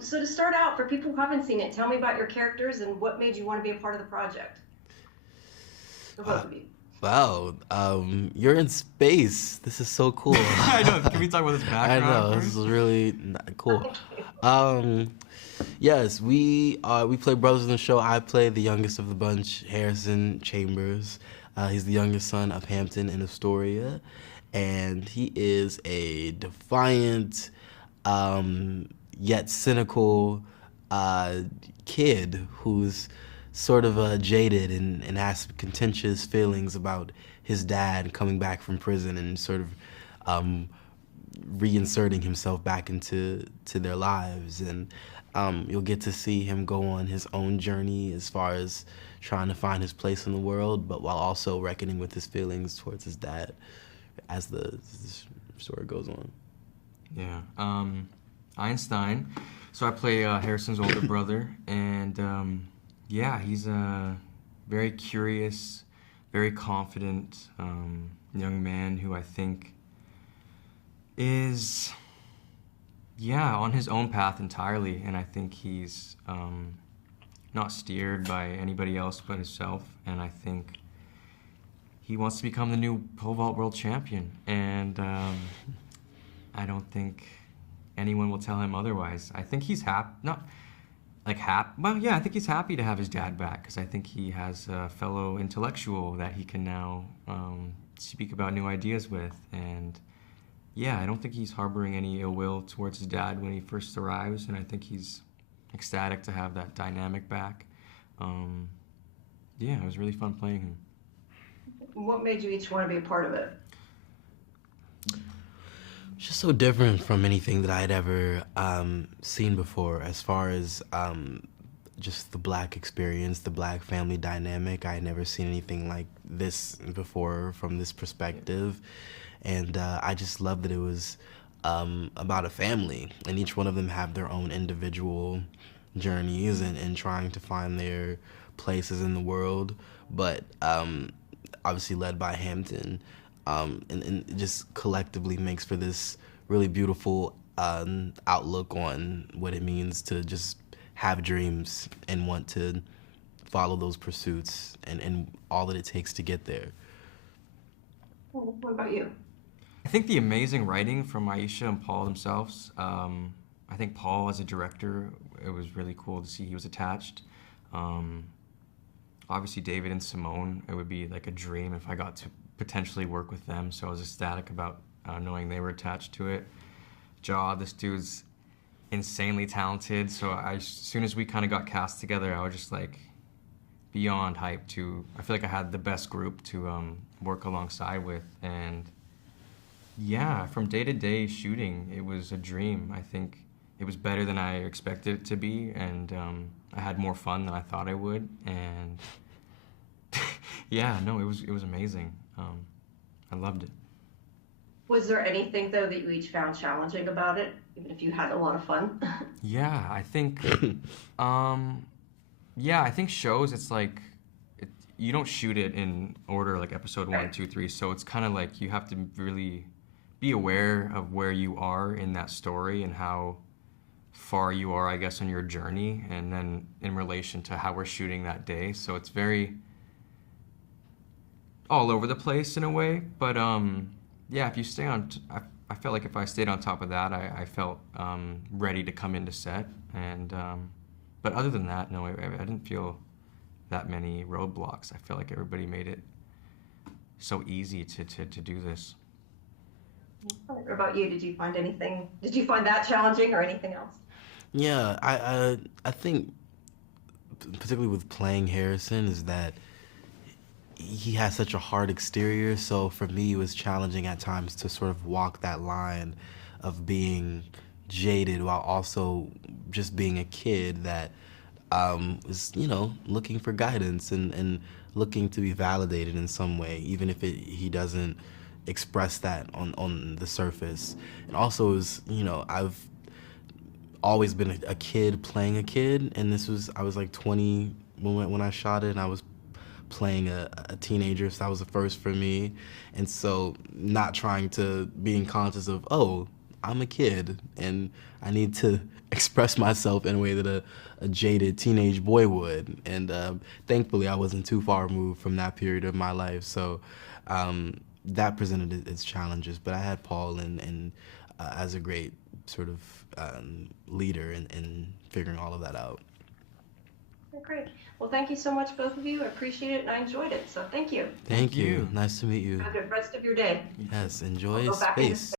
So to start out, for people who haven't seen it, tell me about your characters and what made you want to be a part of the project, for both of you. Wow, you're in space. This is so cool. I know. Can we talk about this I background know, this first? is really cool. Um, yes, we play brothers in the show. I play the youngest of the bunch, Harrison Chambers. He's the youngest son of Hampton and Astoria, and he is a defiant, yet cynical kid who's sort of jaded and has contentious feelings about his dad coming back from prison and sort of um, reinserting himself back into their lives. And you'll get to see him go on his own journey as far as trying to find his place in the world, but while also reckoning with his feelings towards his dad as the story goes on. Yeah. Einstein. So I play Harrison's older brother, and yeah, he's a very curious, very confident young man who I think is, yeah, on his own path entirely, and I think he's not steered by anybody else but himself, and I think he wants to become the new pole vault world champion, and I don't think anyone will tell him otherwise. I think he's well, yeah, I think he's happy to have his dad back, because I think he has a fellow intellectual that he can now speak about new ideas with, and yeah, I don't think he's harboring any ill will towards his dad when he first arrives, and I think he's ecstatic to have that dynamic back. Yeah, it was really fun playing him. What made you each want to be a part of it? It's just so different from anything that I'd ever seen before as far as just the Black experience, the Black family dynamic. I had never seen anything like this before from this perspective. And I just love that it was about a family, and each one of them have their own individual journeys and trying to find their places in the world, but obviously led by Hampton, and it just collectively makes for this really beautiful outlook on what it means to just have dreams and want to follow those pursuits and all that it takes to get there. What about you? I think the amazing writing from Aisha and Paul themselves. I think Paul, as a director, it was really cool to see he was attached. Obviously, David and Simone, it would be like a dream if I got to potentially work with them. So I was ecstatic about knowing they were attached to it. This dude's insanely talented. So as soon as we kind of got cast together, I was just like beyond hyped to. I feel like I had the best group to work alongside with, and yeah, from day-to-day shooting, it was a dream. I think it was better than I expected it to be, and I had more fun than I thought I would, and yeah, no, it was amazing. I loved it. Was there anything, though, that you each found challenging about it, even if you had a lot of fun? Yeah, I think, yeah, I think shows, it's like, you don't shoot it in order, like episode 1, 2, 3, so it's kind of like you have to really be aware of where you are in that story and how far you are, I guess, on your journey, and then in relation to how we're shooting that day. So it's very all over the place in a way, but yeah, if you stay on, I felt like if I stayed on top of that, I felt ready to come into set, and but other than that, no, I didn't feel that many roadblocks. I feel like everybody made it so easy to do this. What about you? Did you find anything? Did you find that challenging or anything else? Yeah, I think particularly with playing Harrison is that he has such a hard exterior. So for me, it was challenging at times to sort of walk that line of being jaded while also just being a kid that was, looking for guidance and looking to be validated in some way, even if he doesn't express that on the surface. And also is, I've always been a kid playing a kid, and I was like 20 when I shot it, and I was playing a teenager, so that was the first for me. And so not being conscious of, oh, I'm a kid and I need to express myself in a way that a jaded teenage boy would. And thankfully, I wasn't too far removed from that period of my life. So that presented its challenges. But I had Paul and as a great sort of leader in figuring all of that out. Great. Well, thank you so much, both of you. I appreciate it, and I enjoyed it. So thank you. Thank you. Nice to meet you. Have a good rest of your day. Yes, enjoy Go back into space.